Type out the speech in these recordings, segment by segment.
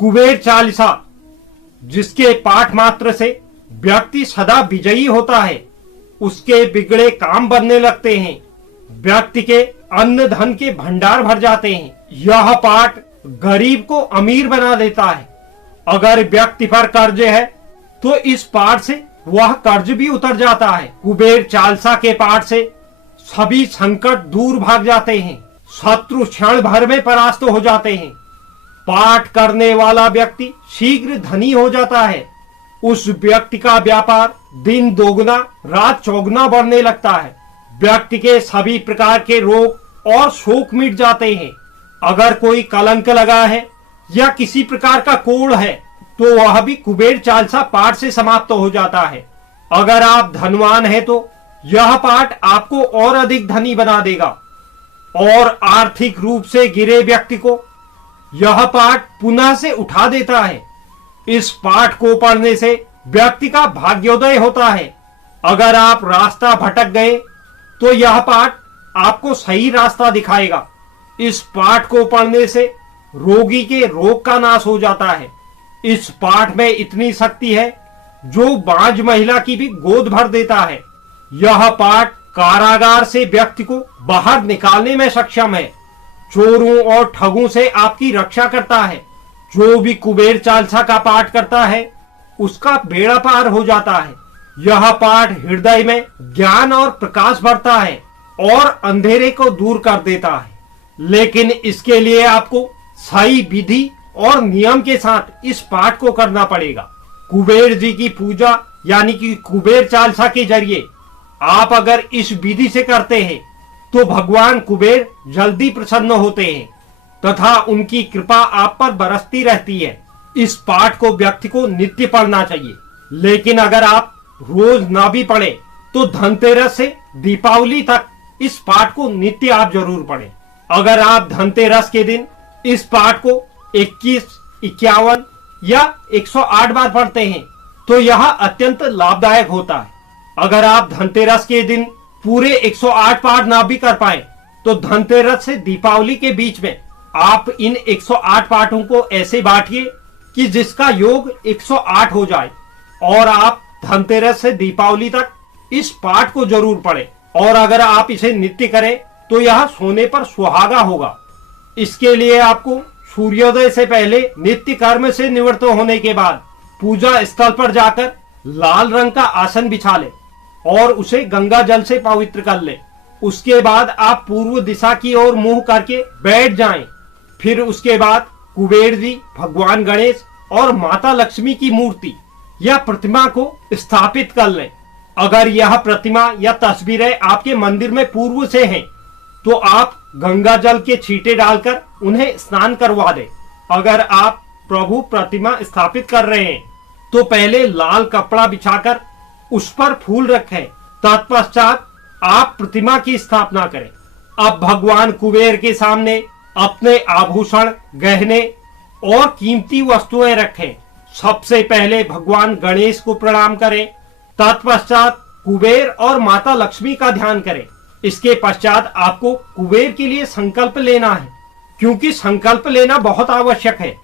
कुबेर चालीसा, जिसके पाठ मात्र से व्यक्ति सदा विजयी होता है, उसके बिगड़े काम बनने लगते हैं, व्यक्ति के अन्न धन के भंडार भर जाते हैं। यह पाठ गरीब को अमीर बना देता है। अगर व्यक्ति पर कर्ज है तो इस पाठ से वह कर्ज भी उतर जाता है। कुबेर चालीसा के पाठ से सभी संकट दूर भाग जाते हैं, शत्रु क्षण भर में परास्त हो जाते हैं। पाठ करने वाला व्यक्ति शीघ्र धनी हो जाता है। उस व्यक्ति का व्यापार दिन दोगुना रात चौगुना बढ़ने लगता है। व्यक्ति के सभी प्रकार के रोग और शोक मिट जाते हैं। अगर कोई कलंक लगा है या किसी प्रकार का कोढ़ है तो वह भी कुबेर चालीसा पाठ से समाप्त हो जाता है। अगर आप धनवान हैं तो यह पाठ आपको और अधिक धनी बना देगा और आर्थिक रूप से गिरे व्यक्ति को यह पाठ पुनः से उठा देता है। इस पाठ को पढ़ने से व्यक्ति का भाग्योदय होता है। अगर आप रास्ता भटक गए तो यह पाठ आपको सही रास्ता दिखाएगा। इस पाठ को पढ़ने से रोगी के रोग का नाश हो जाता है। इस पाठ में इतनी शक्ति है जो बांझ महिला की भी गोद भर देता है। यह पाठ कारागार से व्यक्ति को बाहर निकालने में सक्षम है। चोरों और ठगों से आपकी रक्षा करता है। जो भी कुबेर चालीसा का पाठ करता है उसका बेड़ा पार हो जाता है। यह पाठ हृदय में ज्ञान और प्रकाश भरता है और अंधेरे को दूर कर देता है। लेकिन इसके लिए आपको सही विधि और नियम के साथ इस पाठ को करना पड़ेगा। कुबेर जी की पूजा यानी कि कुबेर चालीसा के जरिए आप अगर इस विधि से करते हैं तो भगवान कुबेर जल्दी प्रसन्न होते हैं तथा उनकी कृपा आप पर बरसती रहती है। इस पाठ को व्यक्ति को नित्य पढ़ना चाहिए। लेकिन अगर आप रोज ना भी पढ़े तो धनतेरस से दीपावली तक इस पाठ को नित्य आप जरूर पढ़ें। अगर आप धनतेरस के दिन इस पाठ को 21, 51 या 108 बार पढ़ते हैं तो यह अत्यंत लाभदायक होता है। अगर आप धनतेरस के दिन पूरे 108 पाठ ना भी कर पाए तो धनतेरस से दीपावली के बीच में आप इन 108 पाठों को ऐसे बांटिए कि जिसका योग 108 हो जाए और आप धनतेरस से दीपावली तक इस पाठ को जरूर पढ़ें। और अगर आप इसे नित्य करें तो यह सोने पर सुहागा होगा। इसके लिए आपको सूर्योदय से पहले नित्य कर्म से निवृत्त होने के बाद पूजा स्थल पर जाकर लाल रंग का आसन बिछा ले और उसे गंगा जल से पवित्र कर ले। उसके बाद आप पूर्व दिशा की ओर मुंह करके बैठ जाएं। फिर उसके बाद कुबेर जी, भगवान गणेश और माता लक्ष्मी की मूर्ति या प्रतिमा को स्थापित कर लें। अगर यह प्रतिमा या तस्वीरें आपके मंदिर में पूर्व से हैं तो आप गंगा जल के छींटे डालकर उन्हें स्नान करवा दें। अगर आप प्रभु प्रतिमा स्थापित कर रहे हैं तो पहले लाल कपड़ा बिछाकर उस पर फूल रखें। तत्पश्चात आप प्रतिमा की स्थापना करें। अब भगवान कुबेर के सामने अपने आभूषण, गहने और कीमती वस्तुएं रखें। सबसे पहले भगवान गणेश को प्रणाम करें। तत्पश्चात कुबेर और माता लक्ष्मी का ध्यान करें। इसके पश्चात आपको कुबेर के लिए संकल्प लेना है, क्योंकि संकल्प लेना बहुत आवश्यक है।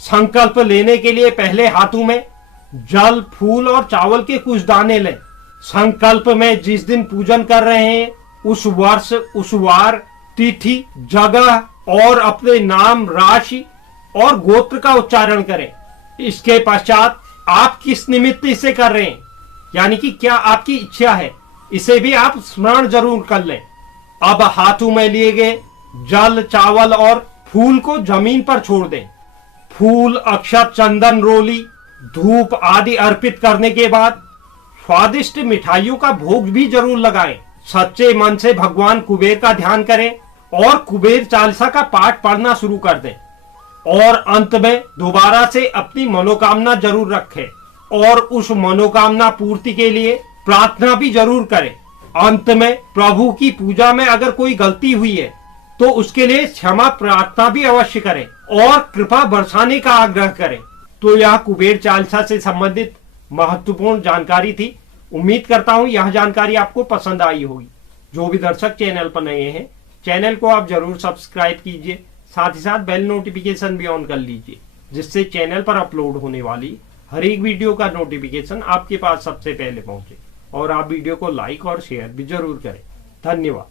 संकल्प लेने के लिए पहले हाथों में जल, फूल और चावल के कुछ दाने लें। संकल्प में जिस दिन पूजन कर रहे हैं उस वर्ष, उस वार, तिथि, जगह और अपने नाम, राशि और गोत्र का उच्चारण करें। इसके पश्चात आप किस निमित्त इसे कर रहे हैं, यानी कि क्या आपकी इच्छा है, इसे भी आप स्मरण जरूर कर लें। अब हाथों में लिए गए जल, चावल और फूल को जमीन पर छोड़ दें। फूल, अक्षत, चंदन, रोली, धूप आदि अर्पित करने के बाद स्वादिष्ट मिठाइयों का भोग भी जरूर लगाएं। सच्चे मन से भगवान कुबेर का ध्यान करें और कुबेर चालीसा का पाठ पढ़ना शुरू कर दें। और अंत में दोबारा से अपनी मनोकामना जरूर रखें और उस मनोकामना पूर्ति के लिए प्रार्थना भी जरूर करें। अंत में प्रभु की पूजा में अगर कोई गलती हुई है तो उसके लिए क्षमा प्रार्थना भी अवश्य करें और कृपा बरसाने का आग्रह करें। तो यह कुबेर चालीसा से संबंधित महत्वपूर्ण जानकारी थी। उम्मीद करता हूं यह जानकारी आपको पसंद आई होगी। जो भी दर्शक चैनल पर नए हैं, चैनल को आप जरूर सब्सक्राइब कीजिए, साथ ही साथ बेल नोटिफिकेशन भी ऑन कर लीजिए। जिससे चैनल पर अपलोड होने वाली हर एक वीडियो का नोटिफिकेशन आपके पास सबसे पहले पहुंचे। और आप वीडियो को लाइक और शेयर भी जरूर करें। धन्यवाद।